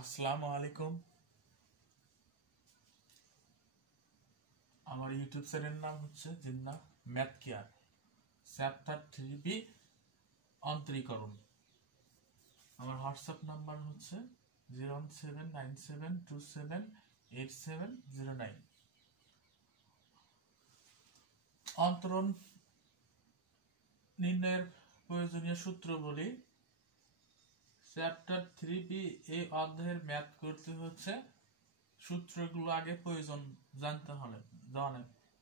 আসসালামু আলাইকুম। আমার ইউটিউব চ্যানেলের নাম হচ্ছে Jinnah math care, chapter 3B অন্তরীকরণ। আমার হোয়াটসঅ্যাপ নাম্বার হচ্ছে 01797278709। অন্তরণ নির্ণয়ের প্রয়োজনীয় সূত্র বলি। চ্যাপ্টার 3B এই অধ্যায়ের ম্যাথ করতে হচ্ছে সূত্রগুলো আগে প্রয়োজন জানতে হলে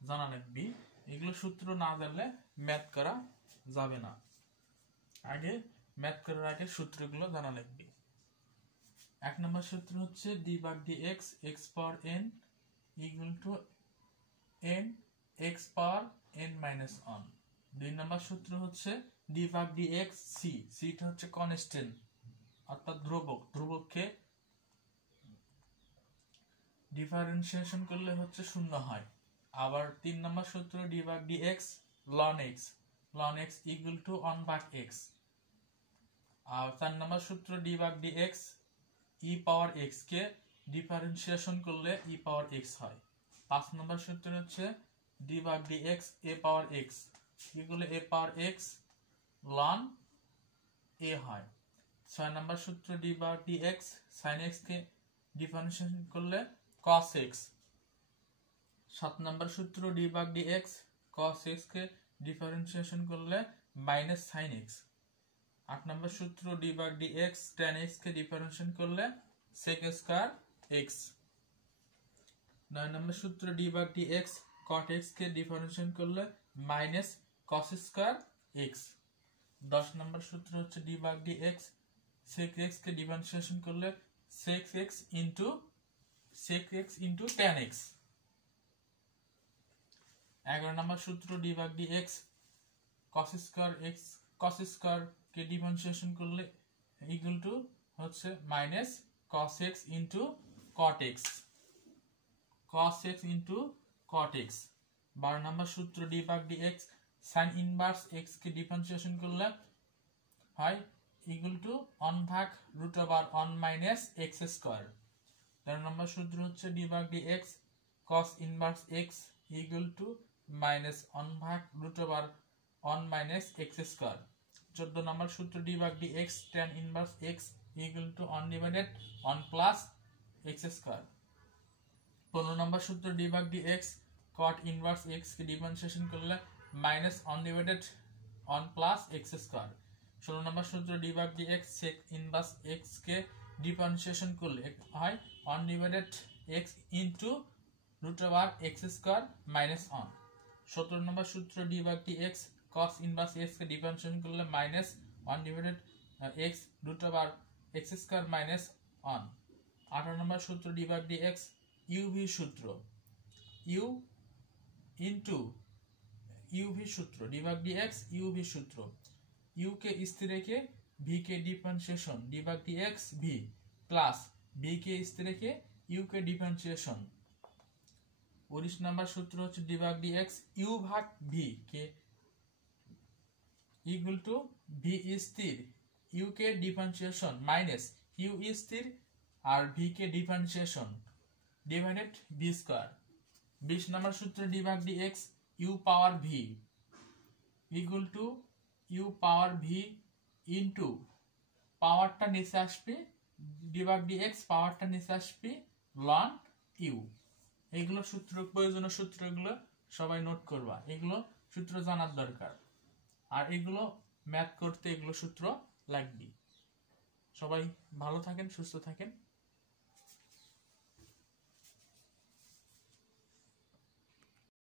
জানা লাগবে। এগুলো সূত্র না জানলে ম্যাথ করা যাবে না। আগে ম্যাথ করার আগে সূত্রগুলো জানা লাগবে। 1 নম্বর সূত্র হচ্ছে d/dx x power n equal to n x power n minus 1। 2 নম্বর সূত্র হচ্ছে d/dx c, টা হচ্ছে কনস্ট্যান্ট অর্থাৎ ধ্রুবককে ডিফারেন্সিয়েশন করলে হচ্ছে শূন্য হয়। আবার 3 নম্বর সূত্র d/dx ln x equal to 1/x। আর 4 নম্বর সূত্র d/dx e পাওয়ার x কে ডিফারেন্সিয়েশন করলে e পাওয়ার x হয়। 5 নম্বর সূত্র হচ্ছে d/dx a power x equal a power x ln a হয়। 6 নম্বর সূত্র d/dx sin x কে ডিফারেন্সিয়েশন করলে cos x। 7 নম্বর সূত্র d/dx cos x কে differentiation করলে মাইনাস sin x। 8 নম্বর সূত্র d/dx tan x কে ডিফারেন্সিয়েশন করলে sec স্কয়ার x। 9 নম্বর সূত্র d/dx cot x কে differentiation করলে minus cos square x। 10 নম্বর সূত্র হচ্ছে d/dx sec x কে differentiation করলে sec x into tan x। 11 নম্বর সূত্র d/dx cos square কে differentiation করলে equal to হচ্ছে minus cos x into cot x। 12 নম্বর সূত্র d/dx sin inverse x কে differentiation করলে হয় equal to 1/√1 minus x square. 13 নম্বর সূত্র হচ্ছে d/dx cos inverse x equal to minus 1/√1 minus x square. 14 নম্বর সূত্র d/dx tan inverse x equal to 1/1 plus x square. 15 নম্বর সূত্র d/dx cot inverse x কে differentiation করলে minus 1/1 plus x square. 16 নম্বর সূত্র d/dx sec inverse x কে differentiation করলে হয় 1/x into √x square minus 1। 17 নম্বর সূত্র d/dx cos inverse x কে differentiation করলে minus 1/x √x square minus 1। 18 নম্বর সূত্র d/dx uv সূত্র d/dx uv সূত্র u কে স্থির রেখে v কে differentiation d/dx v plus v কে স্থির রেখে u কে ডিফারেন্সিয়েশন। 19 নম্বর সূত্র হচ্ছে d/dx u ভাগ v K equal to v স্থির u কে ডিফারেন্সিয়েশন মাইনাস u স্থির আর v কে ডিফারেন্সিয়েশন ডিভাইডেড v স্কয়ার। 20 নম্বর সূত্র d/dx u power v equal to u power v into পাওয়ারটা নিচে আসবে d/dx পাওয়ারটা নিচে আসবে ln u। এগুলো সূত্র প্রয়োজনীয় সূত্রগুলো সবাই নোট করবা, এগুলো সূত্র জানার দরকার। আর এগুলো ম্যাথ করতে এগুলো সূত্র লাগবে। সবাই ভালো থাকেন, সুস্থ থাকেন।